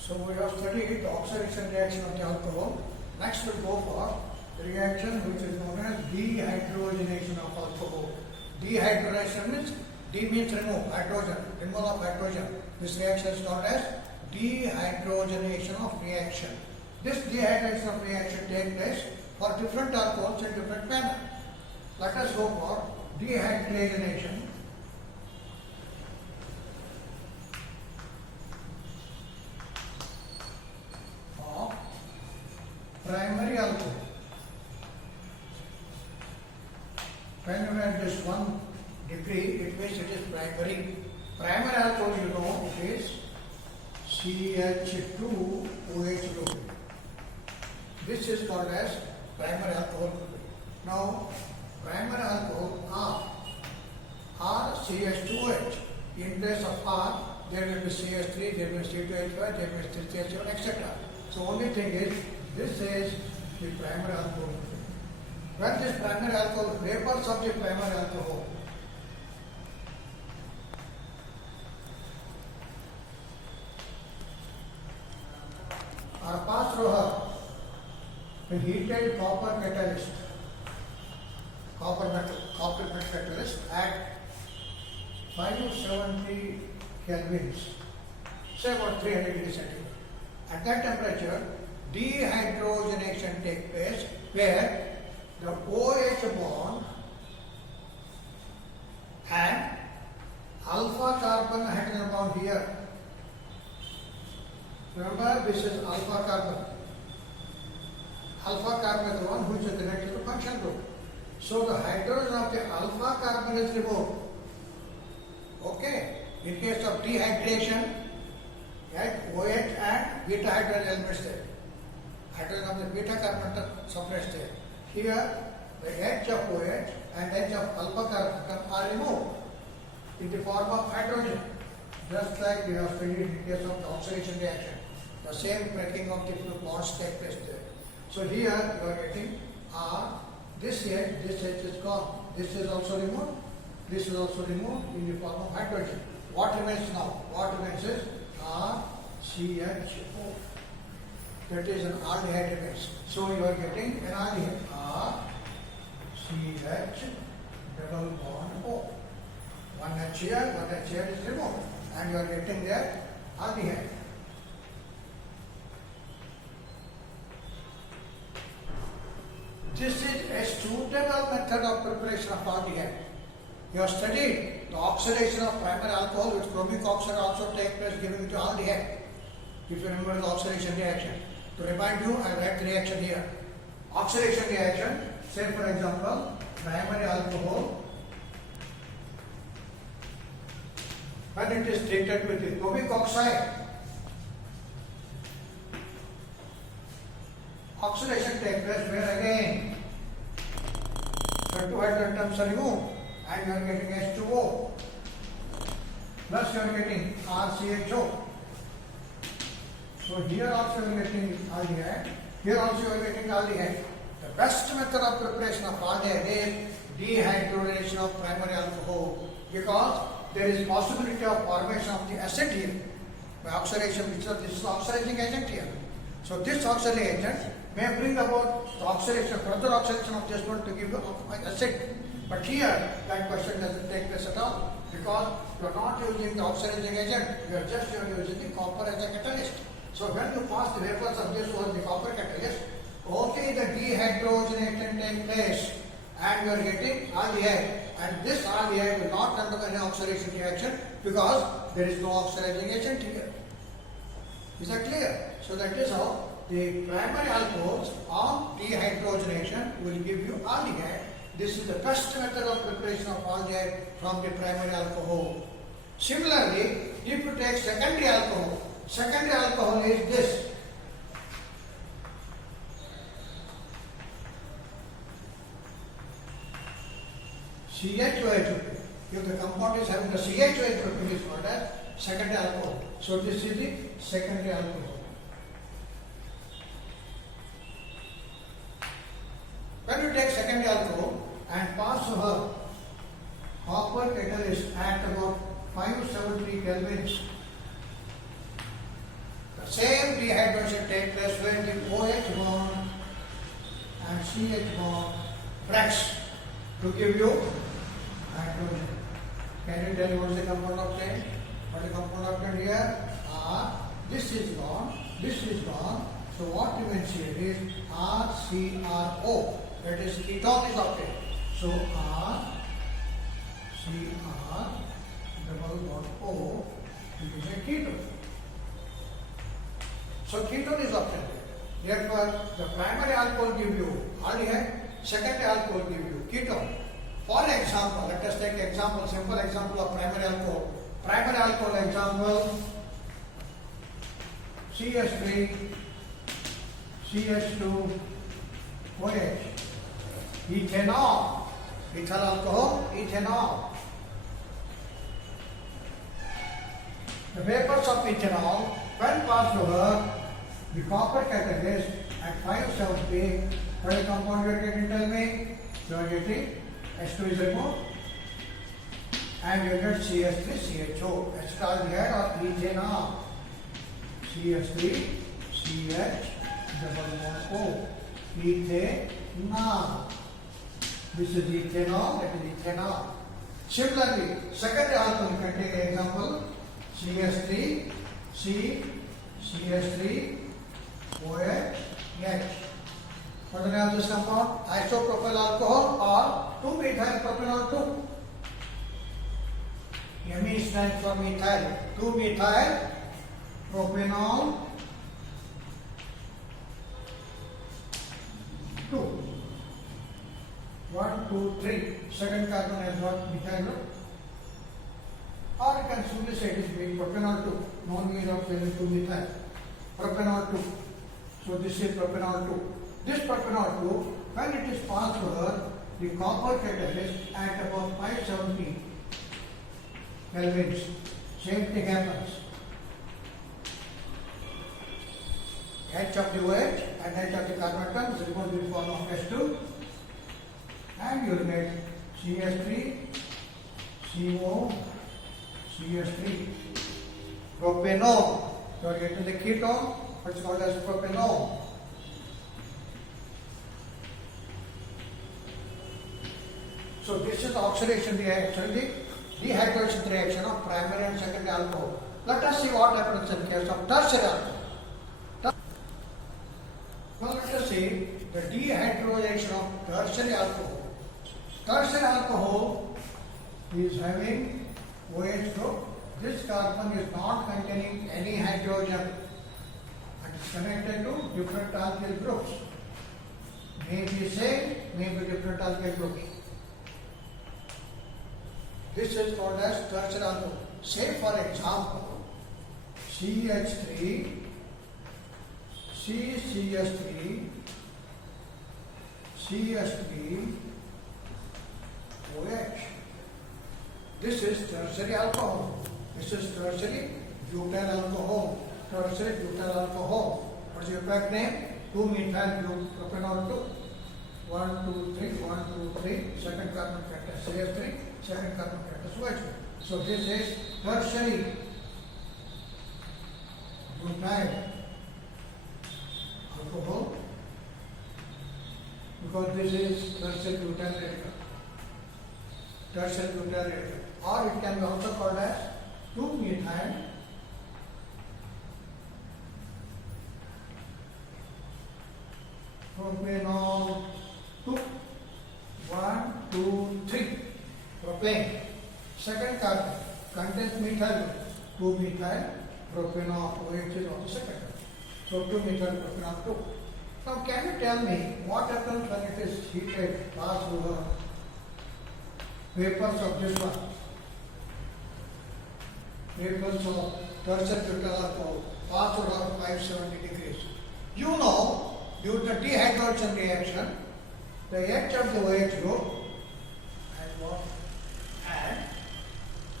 So we have studied the oxidation reaction of the alcohol. Next we'll go for the reaction which is known as dehydrogenation of alcohol. Dehydrogenation means D means remove, hydrogen, removal of hydrogen. This reaction is known as dehydrogenation of reaction. This dehydrogenation of reaction takes place for different alcohols in different manner. Let us go for dehydrogenation of primary alcohol. When you have this 1 degree, it means it is primary. Primary alcohol, you know, it is CH2OH. This is called as primary alcohol. Now, primary alcohol R CH2OH. In place of R, there will be CH3, there will be C2H5, there will be CH7, etc. So, only thing is, this is the primary alcohol. When this primary alcohol, vapors of the primary alcohol are passed through a heated copper catalyst, copper metal catalyst at 570 kelvins, say about 300 degrees centigrade. At that temperature, dehydrogenation takes place where the OH bond and alpha carbon hydrogen bond here. Remember, this is alpha carbon. Alpha carbon is the one which is connected to the function group. So the hydrogen of the alpha carbon is removed. Okay. In case of dehydration, right, OH and beta hydrogen elements there. Hydrogen of the beta carbon suppressed there. Here, the edge of OH and edge of alpha carbon are removed in the form of hydrogen. Just like we have studied in case of the oxidation reaction. The same breaking of the bonds take place there. So here you are getting this edge is gone. This is also removed. This is also removed in the form of hydrogen. What remains now? What remains is CHO. That is an aldehyde remains. So you are getting an aldehyde. CH double bond O. One H here, one H here is removed. And you are getting there aldehyde. This is a suitable method of preparation of aldehyde. You have studied the oxidation of primary alcohol with chromic oxide also takes place giving to aldehyde. If you remember the oxidation reaction. To remind you, I write the reaction here. Oxidation reaction, say for example, primary alcohol, when it is treated with the chromic oxide, oxidation takes place where again two hydrogen atoms are removed and you are getting H2O plus you are getting RCHO. So here also you are getting aldehyde, here also you are getting aldehyde. The best method of preparation of aldehyde is dehydrogenation of primary alcohol because there is possibility of formation of the acid here by oxidation, which is this oxidizing agent here. So this oxidizing agent may bring about the oxidation, further oxidation of this one to give you acid. But here that question doesn't take place at all because you are not using the oxidizing agent, you are just using the copper as a catalyst. So when you pass the vapors of this over the copper catalyst, only the dehydrogenation takes place and you are getting aldehyde. And this aldehyde will not undergo any oxidation reaction because there is no oxidizing agent here. Is that clear? So that is how the primary alcohols on dehydrogenation will give you aldehyde. This is the best method of preparation of aldehyde from the primary alcohol. Similarly, if you take secondary alcohol is this. CHOH. If the compound is having the CHOH group is called as secondary alcohol. So this is the secondary alcohol. When you take secondary alcohol and pass over copper catalyst at about 573 kelvins, the same dehydration take place when the OH bond and CH bond breaks to give you hydrogen. Can you tell me what is the compound obtained? What is the compound obtained here? This is gone, this is gone. So what remains here is RCRO. That is ketone is obtained. So RCR double bond O, it is a ketone. So ketone is obtained. Therefore, the primary alcohol give you aldehyde, secondary alcohol give you ketone. For example, let us take example, simple example of primary alcohol. Primary alcohol example, CH3, CH2, OH, ethanol, ethyl alcohol, ethanol. The vapors of ethanol, when passed over the copper catalyst at 570, what is the compound you are getting? Tell me. You are getting H2 is removed and you get CH3, CHO. Acetaldehyde or ethanol. CH3, CH, double bond O. Ethanol. This is ethanol, that is ethanol. Similarly, secondary alcohol, you can take an example. CH3, C, CH3, OH, H. What is the name of this compound? Isopropyl alcohol or 2-methyl propanol 2. Me stands for methyl. 2-methyl propanol 2. 1, 2, 3. Second carbon has got methyl group. Or you can simply say it is being propanol 2. No need of saying 2-methyl. Propanol 2. So this is propanol 2. This propanol 2, when it is passed over the copper catalyst at about 570 kelvins, same thing happens. H of the OH and H of the carbon atom is removed in the form of H2 and you will get CH3, CO, CH3, propanol. So you are getting the ketone, which is called as propanol. So this is the oxidation reaction, the dehydration reaction of primary and secondary alcohol. Let us see what happens in case of tertiary alcohol. Now let us see the dehydrogenation of tertiary alcohol. Tertiary alcohol is having OH group. This carbon is not containing any hydrogen and is connected to different alkyl groups. May be same, may be different alkyl groups. This is called as tertiary alcohol. Say for example, CH3, CCH3, CH3, OH. This is tertiary alcohol. This is tertiary butyl alcohol. Tertiary butyl alcohol. What is your correct name? 2-methyl propanol 2. 1, 2, 3, 1, 2, 3. Second carbon catalyst CH3. Second carbon catalyst OH. So this is tertiary butyl alcohol because this is tertiary butyl radical. Tertiary butyl radical. Or it can be also called as 2-methyl propanol 2. 1, 2, 3. Propane. Second carbon contains methyl. 2-methyl propanol OH is on the second. So 2-methyl propanol 2. Now can you tell me what happens when it is heated, passed over vapors of this one? Vapors of tertiary butyl alcohol passed over 570 degrees. You know, due to dehydrogenation reaction, the H of the OH group and what? And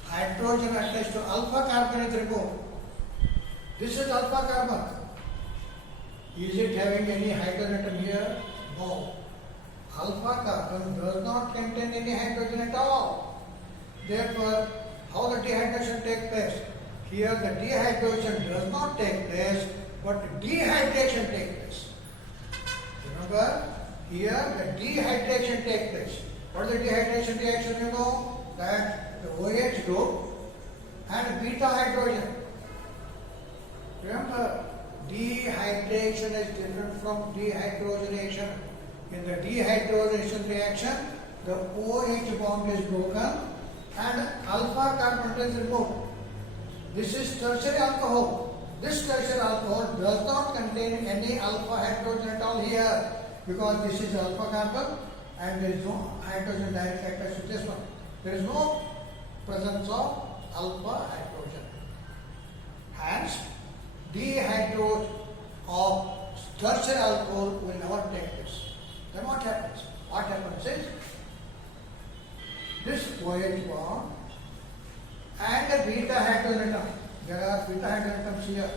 hydrogen attached to alpha carbon is removed. This is alpha carbon. Is it having any hydrogen atom here? No. Alpha carbon does not contain any hydrogen at all. Therefore, how the dehydration takes place? Here the dehydration does not take place but dehydration takes place. Remember, here the dehydration takes place. What is the dehydration reaction? You know that the OH group and beta hydrogen. Remember, dehydration is different from dehydrogenation. In the dehydrogenation reaction, the OH bond is broken and alpha carbon is removed. This is tertiary alcohol. This tertiary alcohol does not contain any alpha hydrogen at all here, because this is alpha carbon and there is no hydrogen direct attached to this one. There is no presence of alpha hydrogen. Hence, dehydrogenation of tertiary alcohol will never take place. Then what happens? What happens is, this OH bond and the beta hydrogen atom. There are beta hydrogen atoms here.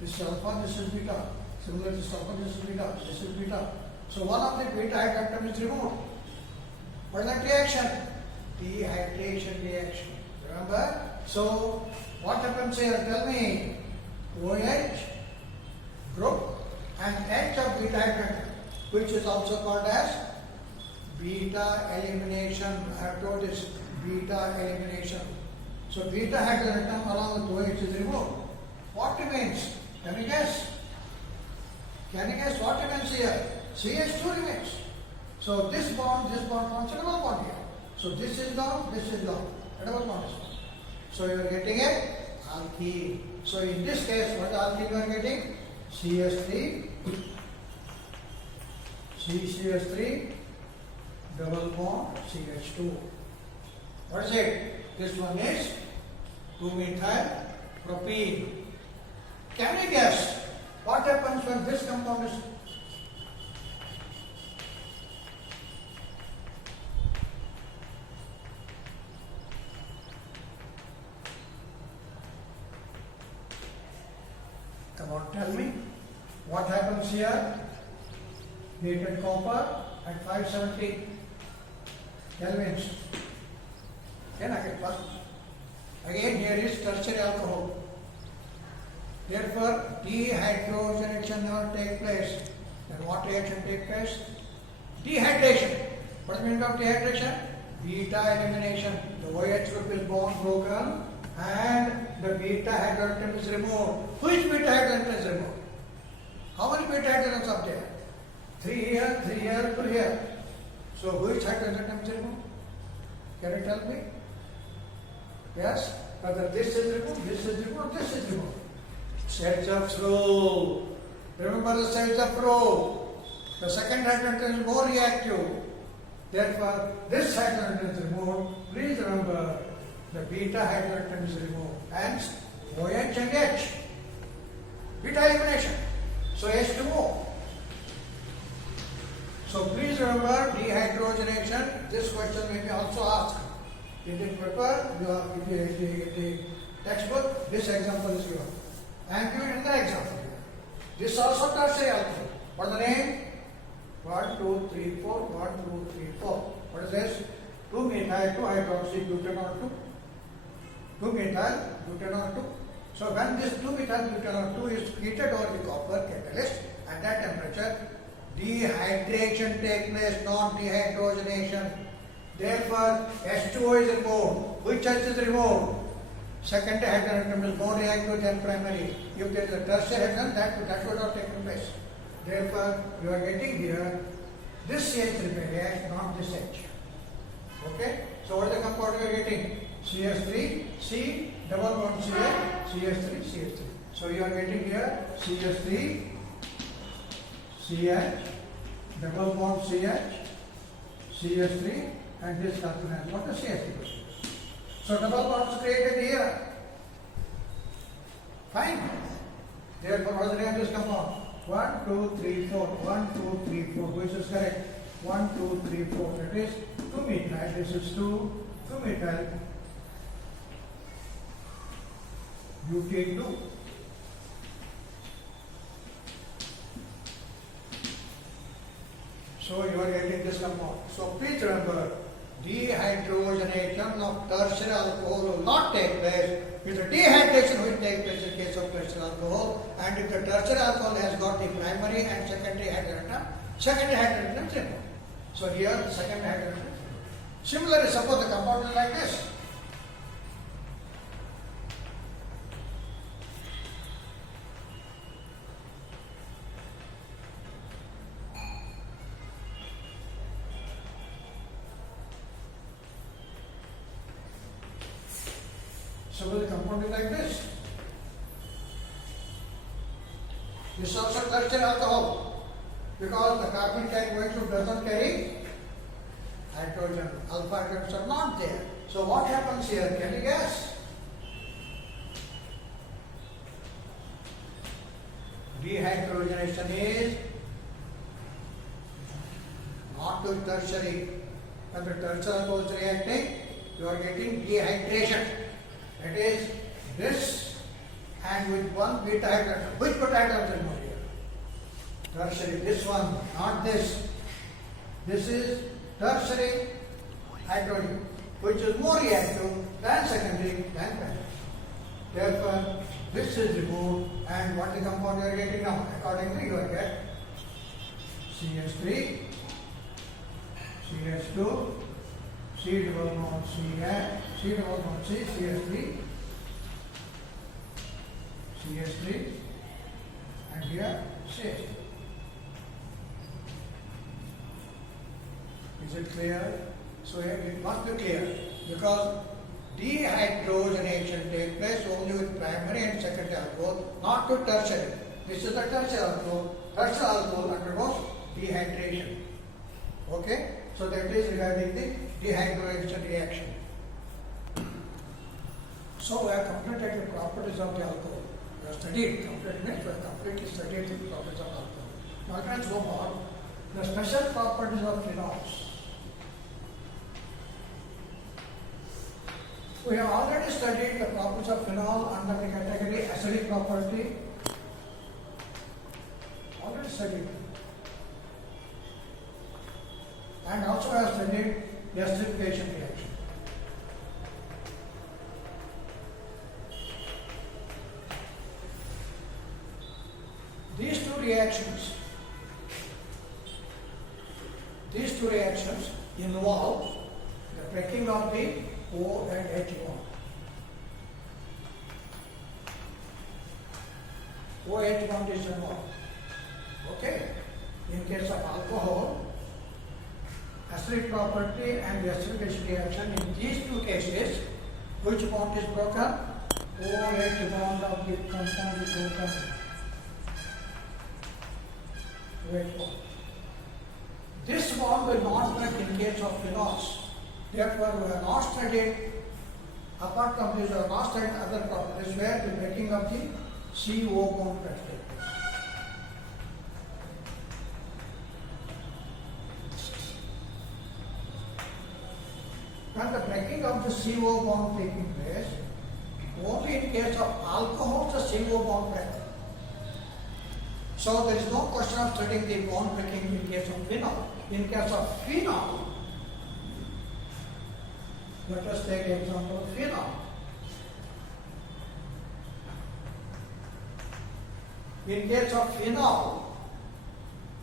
This is alpha, this is beta. Similarly, this is alpha, this is beta, this is beta. So one of the beta hydrogen atom is removed. What is that reaction? Dehydration reaction. Remember? So what happens here? Tell me. OH group and H of beta hydrogen, which is also called as beta elimination. I have told this beta elimination. So beta hydrogen atom along with OH is removed. What remains? Can you guess? Can you guess what remains here? CH2 remains. So this bond forms a double bond here. So this is gone, this is gone. A double bond is gone. So you are getting a alkene. So in this case, what alkene you are getting? CH3, CCH3, double bond CH2. What is it? This one is 2-methyl propene. Can you guess what happens when this compound is come on, tell me what happens here? Heated copper at 570 kelvins. Can I get first? Again, here is tertiary alcohol. Therefore, dehydrogenation never take place. Then what reaction take place? Dehydration. What is the meaning of dehydration? Beta elimination. The OH group is broken and the beta hydrogen is removed. Which beta hydrogen is removed? How many beta hydrogens are there? 3 here, 3 here, 2 here. So which hydrogen is removed? Can you tell me? Yes? Whether this is removed, this is removed, this is removed. Seltzer's rule. Remember the Seltzer rule. The second hydrogen is more reactive. Therefore, this hydrogen is removed. Please remember, the beta hydrogen is removed. Hence, OH and H. Beta elimination. So H2O. So please remember dehydrogenation. This question may be also asked. In the paper, in the textbook, this example is given. I am giving another example here. This is also tertiary alcohol. What is the name? 1, 2, 3, 4. 1, 2, 3, 4. What is this? 2-methyl 2-hydroxy butanol 2. 2-methyl butanol 2. So when this 2-methyl butanol 2 is heated over the copper catalyst, at that temperature, dehydration takes place, not dehydrogenation. Therefore, H2O is removed. Which H is removed? Secondary hydrogen is more reactive than primary. If there is a tertiary hydrogen, that would have taken place. Therefore, you are getting here this CH react, not this H. Okay? So what is the compound you are getting? CH3, C, double bond CH, CH3, CH3. So you are getting here CH3, CH, double bond CH, CH3, and this carbon has got a CH3. So double bonds created here. Fine. Therefore, what is the name of this compound? 1, 2, 3, 4. 1, 2, 3, 4. Which is correct? 1, 2, 3, 4. That is 2-methyl. This is 2-methyl butane 2. So you are getting this compound. So please remember, dehydrogenation of tertiary alcohol will not take place. With the dehydration will take place in case alcohol, and if the tertiary alcohol has got the primary and secondary hydrogen atom, secondary hydrogen atom is involved. So here the secondary hydrogen atom. Similarly, suppose the compound is like this. Suppose the compound is like this. This is also tertiary alcohol because the carbon going through does not carry hydrogen. Alpha hydrogens are not there. So what happens here? Carry gas. Dehydrogenation is not to tertiary. When the tertiary alcohol is reacting, you are getting dehydration. That is this and with one beta hydrogen. Which beta hydrogen is here? Tertiary. This one, not this. This is tertiary hydrogen, which is more reactive than secondary than primary. Therefore, this is removed, and what the compound you are getting now? Accordingly, you will get CH3, CH2, C double bond C, CH3, CH3, and here C. Is it clear? So it must be clear because dehydrogenation takes place only with primary and secondary alcohol, not to tertiary. This is the tertiary alcohol. Tertiary alcohol undergoes dehydration. Okay? So that is regarding the dehydrogenation reaction. So we have completed the properties of the alcohol. We have studied, completely studied the properties of alcohol. Now let's go on. The special properties of phenols. We have already studied the properties of phenol under the category acidic property. Already studied. And also I have studied the acidification reaction. These two reactions involve the breaking of the O and H bond. OH bond is involved. Okay? In case of alcohol, acidic property and the acidification reaction, in these two cases, which bond is broken? OH bond of the compound is broken. OH bond. This bond will not break in case of phenols. Therefore, we have not studied, apart from this, we have not studied other properties where the breaking of the CO bond takes place. When the breaking of the CO bond taking place, only in case of alcohol the CO bond breaks. So there is no question of studying the bond breaking in case of phenol. In case of phenol, let us take the example of phenol. In case of phenol,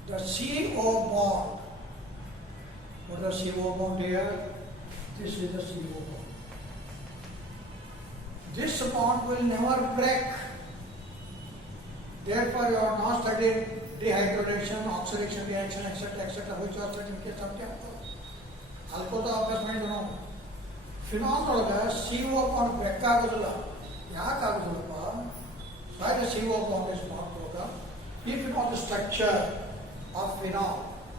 the CO bond, what is the CO bond here? This is the CO bond. This bond will never break. Therefore, you have not studied dehydrogenation, oxidation reaction, etc., which you are studying in case of alcohol. Alcohol to obvious mind no. Phenol CO bond break ಆಗೋದಿಲ್ಲ. ಯಾಕೆ ಆಗೋದಿಲ್ಲಪ್ಪ? Why the CO bond is not broken? If you know the structure of phenol,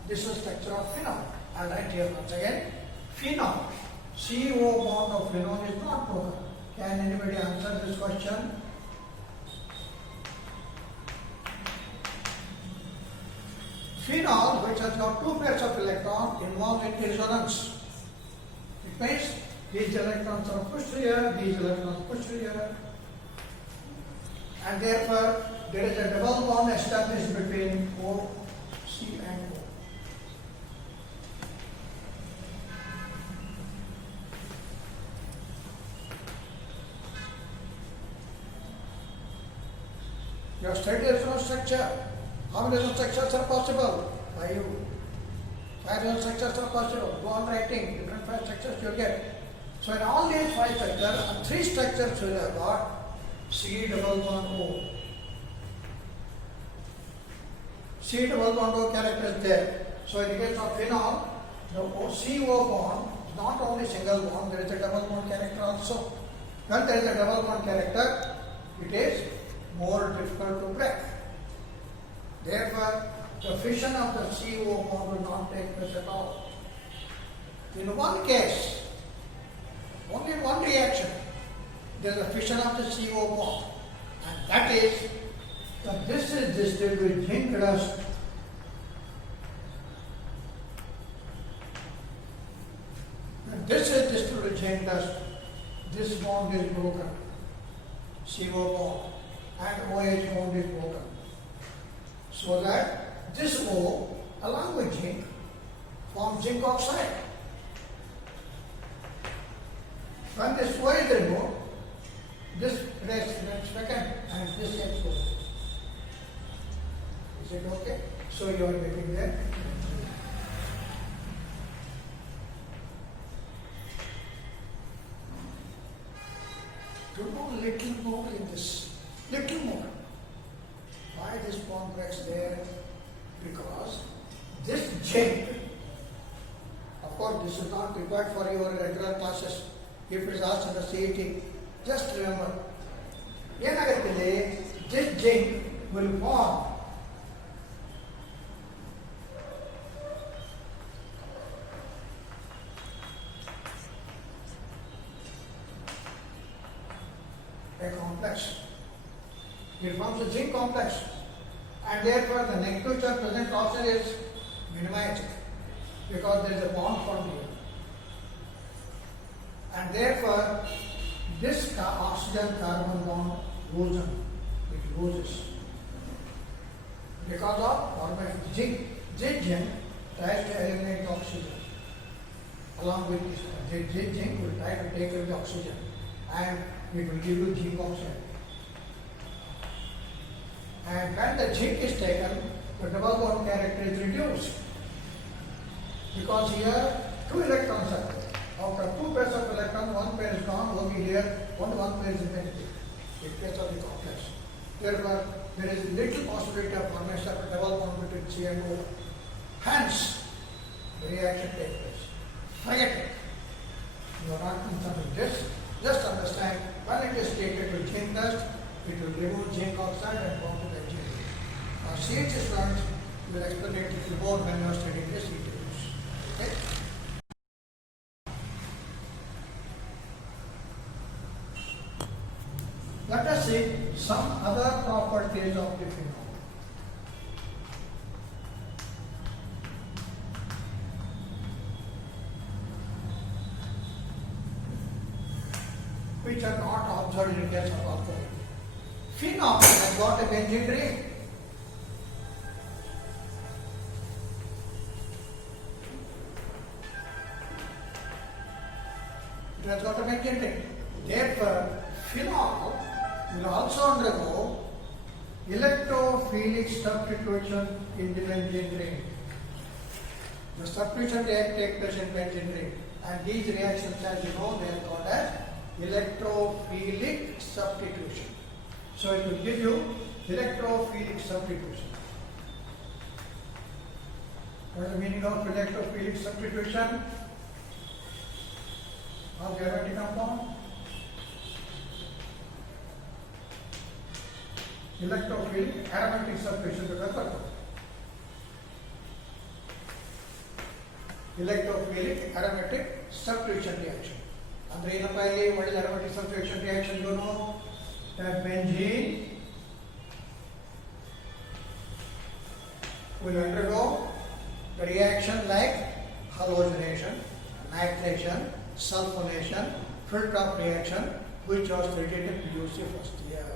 this is structure of phenol. I'll write here once again. Phenol, CO bond of phenol is not broken. Can anybody answer this question? Phenol, which has got two pairs of electrons involved in resonance. It means these electrons are pushed here, these electrons pushed here, and therefore there is a double bond established between O, C and O. You have studied resonance structure. How many resonance structures are possible? 5. 5 resonance structures are possible. Go on writing different 5 structures you will get. So in all these 5 structures, 3 structures will have got C double bond O. C double bond O character is there. So in the case of phenol, the CO bond is not only single bond, there is a double bond character also. When there is a double bond character, it is more difficult to break. Therefore, the fission of the CO bond will not take place at all. In one case, only in one reaction, there is a fission of the CO bond, and that is that this is distilled with zinc dust. And this is distilled with zinc dust. This bond is broken, CO bond, and OH bond is broken. So that this O, along with zinc, forms zinc oxide. When this O is removed, this rests vacant and this gets full. Is it okay? So you are getting there. To know little more in this, little more. Why this bond breaks there? Because this zinc, of course this is not required for your regular classes. If it is asked in the CET, just remember, this zinc will form a complex. It forms a zinc complex, and therefore the negative charge present oxide is minimized because there is a bond formed here. And therefore, this oxygen carbon bond loosens, it loses because of formation of zinc. Zinc tries to eliminate the oxygen. Along with this, zinc will try to take away the oxygen and it will give you zinc oxide. And when the zinc is taken, the double bond character is reduced because here 2 electrons are there. After 2 pairs of electrons, 1 pair is gone, only here one pair is empty in case of the complex. Therefore, there is little possibility of formation of a double bond between C and O. Hence, the reaction takes place. Forget it. You are not concerned with this. Just understand, when it is treated with zinc dust, it will remove zinc oxide and form to the zinc. Now, CH students will explain it a little more when you are studying this details. Okay? Let us see some other properties of the phenol. Which are not observed in case of alcohol. Phenol has got a benzene ring. It has got a benzene ring. Therefore, phenol will also undergo electrophilic substitution in the benzene ring. The substitution takes place in benzene ring, and these reactions, as you know, they are called as electrophilic substitution. So it will give you electrophilic substitution. What is the meaning of electrophilic substitution of the aromatic compound? Electrophilic aromatic substitution to the electrophilic aromatic substitution reaction. Andre ಏನಪ್ಪಾ ಇಲ್ಲಿ what is aromatic substitution reaction? You know that benzene will undergo the reaction like halogenation, nitration, sulfonation, Filtrop reaction, which was treated in PUC first year.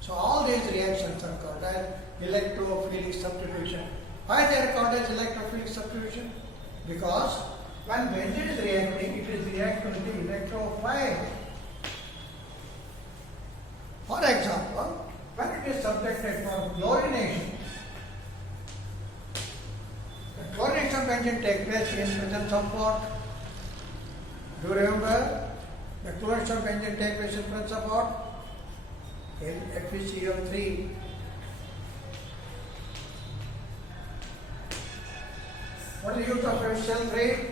So all these reactions are called as electrophilic substitution. Why they are called as electrophilic substitution? Because when benzene is reacting, it is reacting with the electrophile. For example, when it is subjected for benzene take place in presence of what? Do you remember? The chloride of benzene take place in presence of what? In FeCl3. What is the use of FeCl3?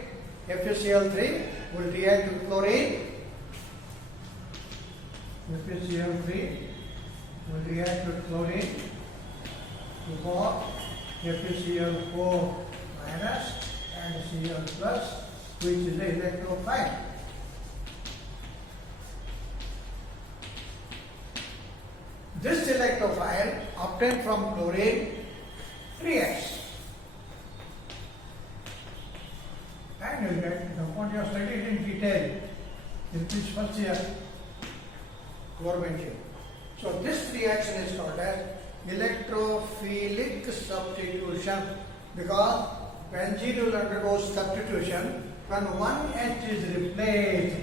FeCl3 will react with chlorine. FeCl3 will react with chlorine to form FeCl4 minus and Cl plus, which is the electrophile. This electrophile obtained from chlorine reacts. And you get the point you have studied in detail in this first year chlorobenzene. So this reaction is called as electrophilic substitution because benzene will undergo substitution when one H is replaced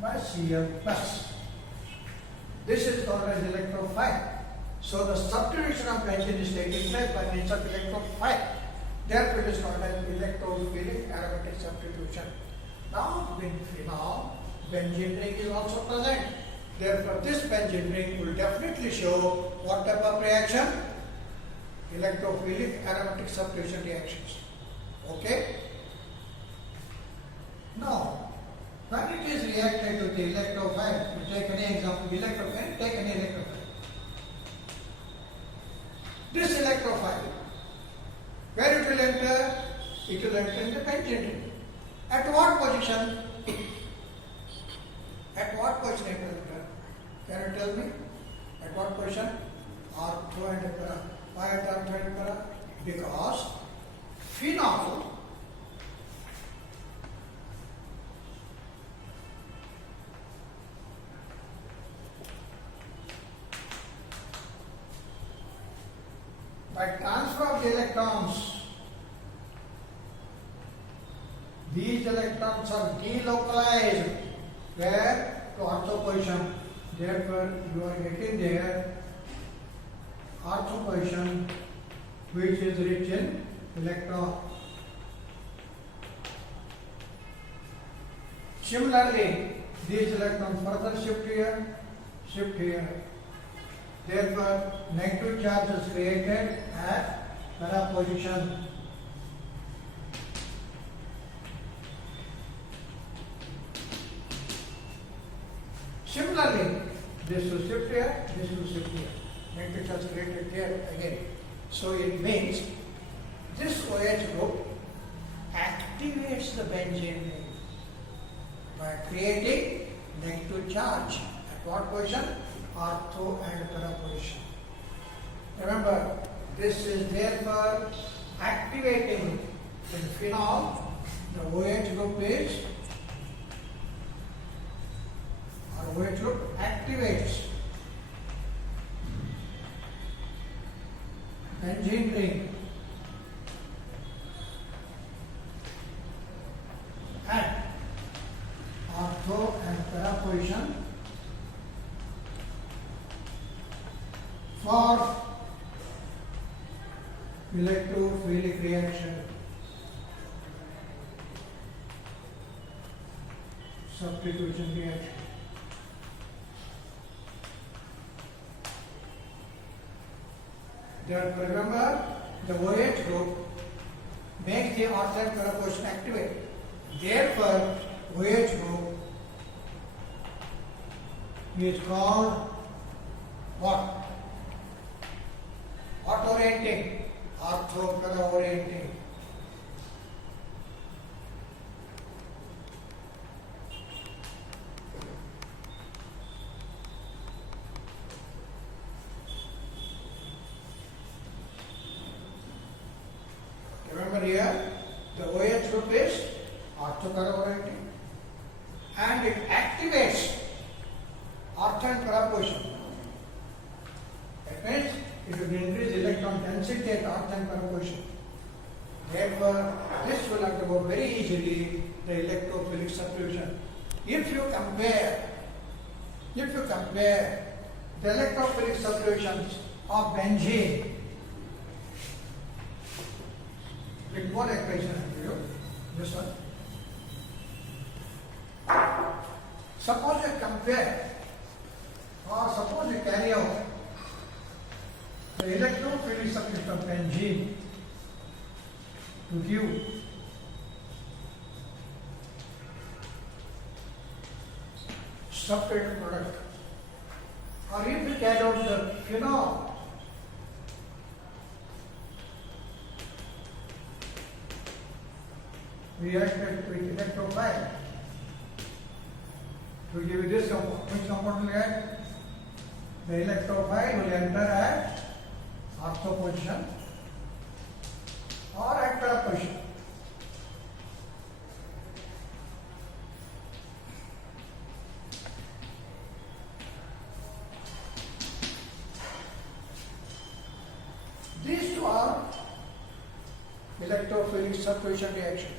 by Cl plus. This is called as electrophile. So the substitution of benzene is taking place by means of electrophile. Therefore, it is called as electrophilic aromatic substitution. Now, in phenol, benzene ring is also present. Therefore, this benzene ring will definitely show what type of reaction? Electrophilic aromatic substitution reactions. Okay? Now, when it is reacted with the electrophile, you take any example, electrophile, take any electrophile. This electrophile, where it will enter? It will enter in the benzene ring. At what position? At what position it will enter? Can you tell me? At what position? Ortho and para. Why at ortho and para? Because phenol by transfer of the electrons, these electrons are delocalized where? To ortho position. Therefore, you are getting there ortho position which is rich in electron. Similarly, these electrons further shift here. Therefore, negative charge is created at para position. Similarly, this will shift here, this will shift here. Negative charge created here again. So it means this OH group activates the benzene ring by creating negative charge. At what position? Ortho and para position. Remember, this is therefore activating in phenol. The OH group is, or OH group activates benzene ring at ortho and para position for electrophilic reaction, substitution reaction. Therefore, remember, the OH group makes the ortho and para position activate. Therefore, OH group is called what? What orienting? Ortho para orienting. Remember here, the OH group is ortho para orienting and it activates ortho and para position. That means it will increase electron density at ortho and para position. Therefore, this will undergo very easily the electrophilic substitution. If you compare the electrophilic substitutions of benzene take one equation to you. This one. Suppose you compare or suppose you carry out the electrophilic substitution of benzene to give separated product, or if you carry out the phenol reacted with electrophile to give you this compound. Which compound will add? The electrophile will enter at ortho position or at para position. These two are electrophilic substitution reaction.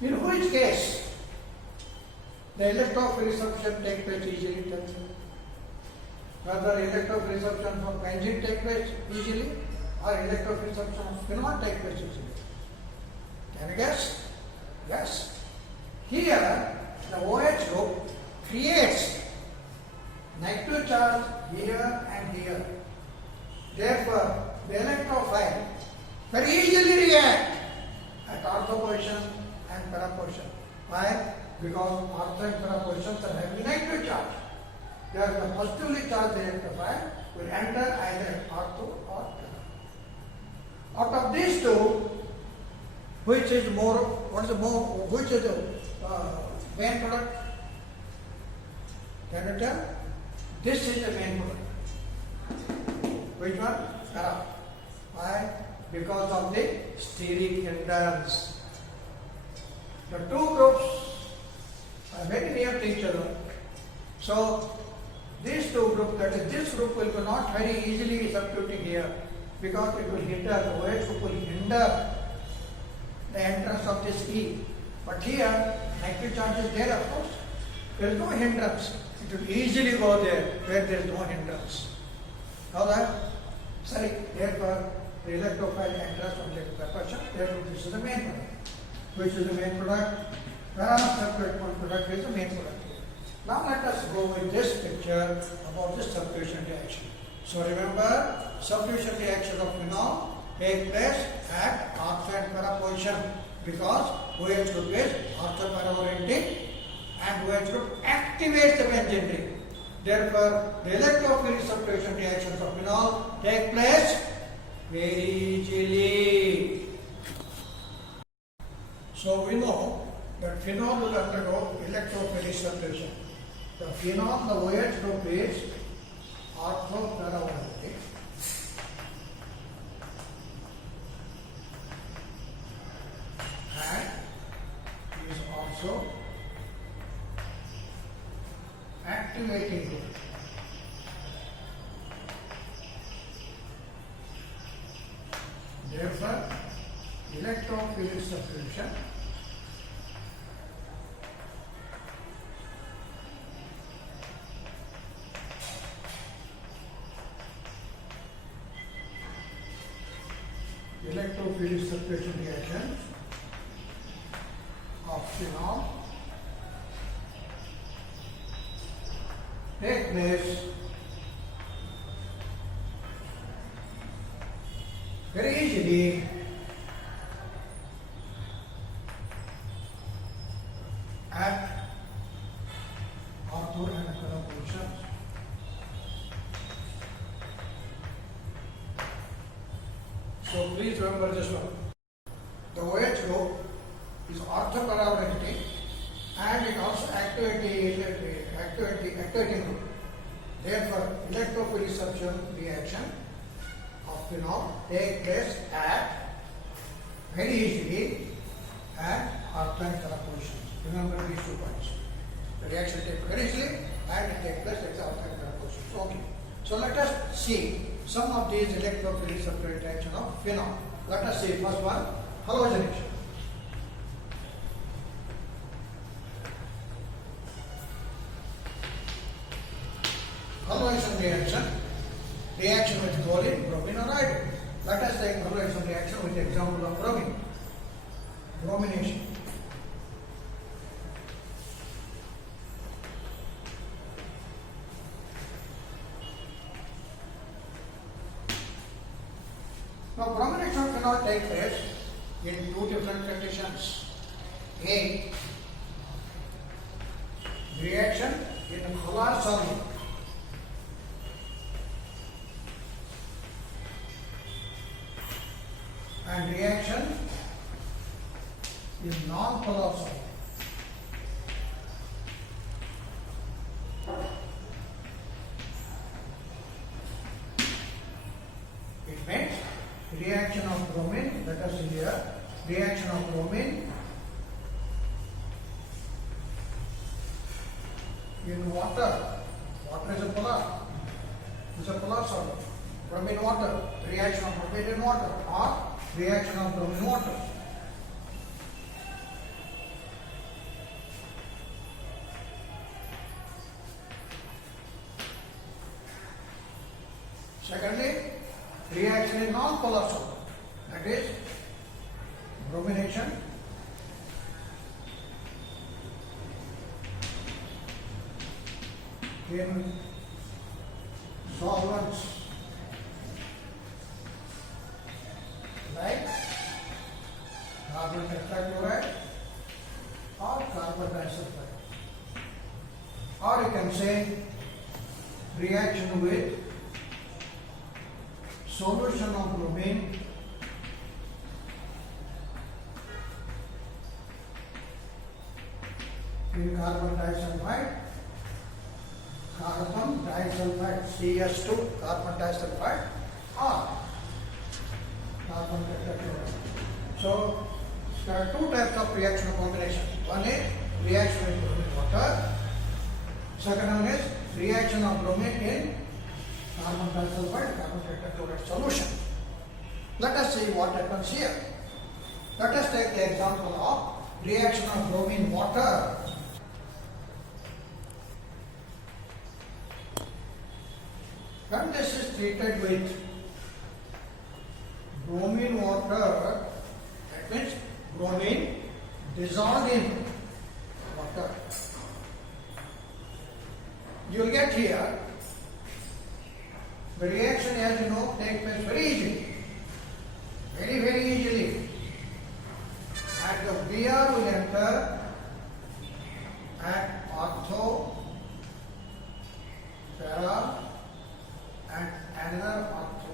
In which case the electrophilic substitution take place easily? Whether electrophilic substitution from benzene take place easily or electrophilic substitution of phenol take place easily? Can you guess? Yes. Here the OH group creates negative charge here and here. Therefore, the electrophile very easily react at ortho position and para position. Why? Because ortho and para positions are having negative charge. Therefore, positively charged electrophile will enter either at ortho or para. Out of these two, which is the main product? Can you tell? This is the main product. Which one? Para. Why? Because of the steric hindrance. The two groups are very near to each other. So, these two groups, that is, this group will be not very easily substituting here because it will hinder, the OH group will hinder the entrance of this E. But here, negative charge is there, of course. There is no hindrance. It will easily go there where there is no hindrance. Now that, sorry, therefore, the electrophile enters from the percussion, therefore this is the main product. Which is the main product? Para-separate product is the main product. Now let us go with this picture about this substitution reaction. So remember, substitution reaction of phenol take place at ortho and para position because OH group is ortho para oriented and OH group activates the benzene ring. Therefore, the electrophilic substitution reactions of phenol take place very easily. So we know that phenol will undergo electrophilic substitution. The phenol, the OH group is ortho para oriented and is also activating group. Therefore, electrophilic substitution reaction of phenol take place very easily at ortho and para positions. So please remember this one. The OH group is ortho para oriented and it also activating group. Therefore, electrophilic substitution reaction of phenol take place at very easily at ortho and para positions. Remember these 2 points. The reaction takes very easily and it takes place at ortho and para positions. Okay. So let us see some of these electrophilic substitution reaction of phenol. Let us see first one, halogenation. Halogenation reaction with chlorine, bromine or iodine. Let us take bromation reaction with the example of bromine. Bromination. Now, bromination cannot take place in two different conditions. A, reaction in a color solvent. And reaction in non-polar solvent. It means reaction of bromine, let us see here, reaction of bromine in water. Water is a polar. It's a polar solvent. Bromine water, reaction of bromine in water, or reaction of bromine water. Secondly, reaction in non-polar solvent, that is bromination in solvents like carbon tetrachloride or carbon disulfide, or you can say reaction with solution of bromine in carbon disulfide, CS2 carbon disulfide, or carbon tetrachloride. So there are two types of reaction combination. One is reaction with bromine water. Second one is reaction of bromine in carbon disulfide, carbon tetrachloride solution. Let us see what happens here. Let us take the example of reaction of bromine water. When this is treated with bromine water, that means bromine dissolved in water, you will get here the reaction, as you know, takes place very easily, very easily. And the Br will enter at ortho, para, and another ortho.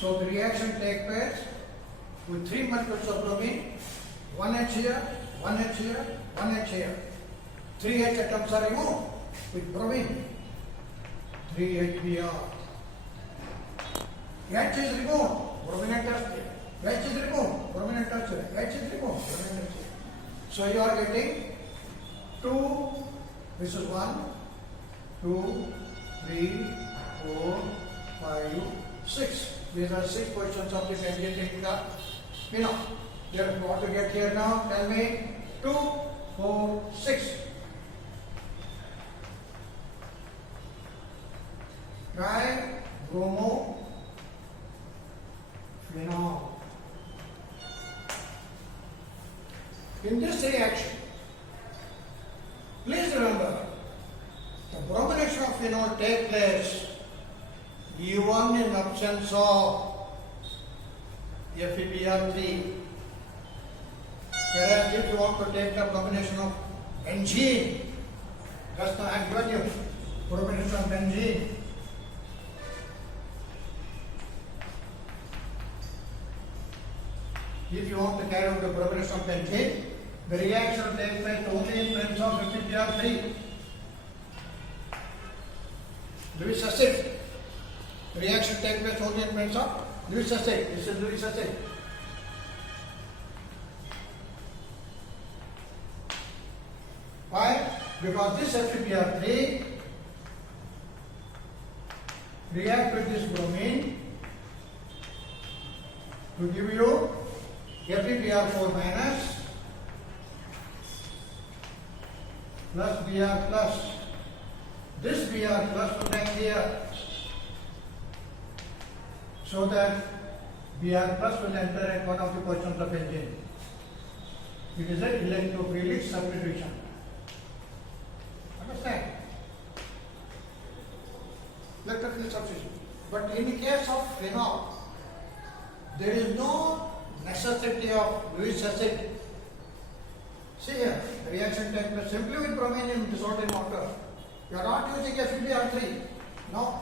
So the reaction takes place with 3 molecules of bromine, 1 H here, 1 H here, 1 H here. 3 H atoms are removed with bromine. 3 HBr. H is removed, bromine enters there. H is removed, bromine enters there. H is removed, bromine enters there. So you are getting 2, this is 1, 2, 3, 4, 5, 6. These are 6 positions of the benzene in the phenol. Therefore, what to get here now? Tell me. 2, 4, 6. Bromophenol. In this reaction, please remember, the bromination of phenol takes place even in absence of FeBr3. Whereas if you want to take the bromination of benzene, just now I have given you bromination of benzene. If you want to carry out the bromination of benzene, the reaction takes place only in presence of FeBr3. Lewis acid. The reaction takes place only in presence of Lewis acid. This is Lewis acid. Why? Because this FeBr3 react with this bromine to give you FeBr4 minus plus Br plus. This Br plus will back here. so that Br plus will enter at one of the positions of engine. It is an electrophilic substitution. Understand? Electrophilic substitution. But in the case of phenol, there is no necessity of Lewis acid. See here, the reaction takes place simply with bromine in dissolved in water. You are not using FeBr3. No.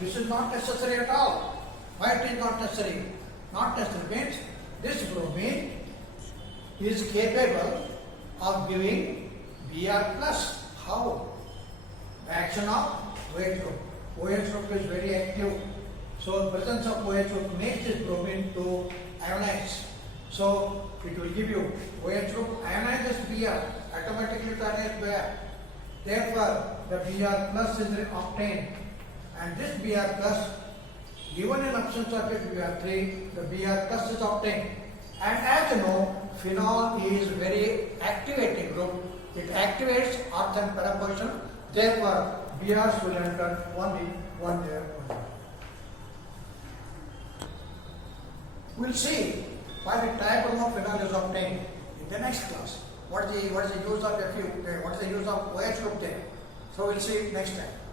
This is not necessary at all. Why it is not necessary? Not necessary means this bromine is capable of giving Br plus. How? The action of OH group. OH group is very active. So the presence of OH group makes this bromine to ionize. So it will give you OH group ionizes Br, automatically turns Br. Therefore, the Br plus is obtained. And this Br plus, given in absence of a Br3, the Br plus is obtained. And as you know, phenol is very activating group. It activates earth and para position. Therefore, Brs will enter only one layer. We'll see why the trichromo of phenol is obtained in the next class. What is the use of Fu? What is the use of OH group there? So we'll see next time.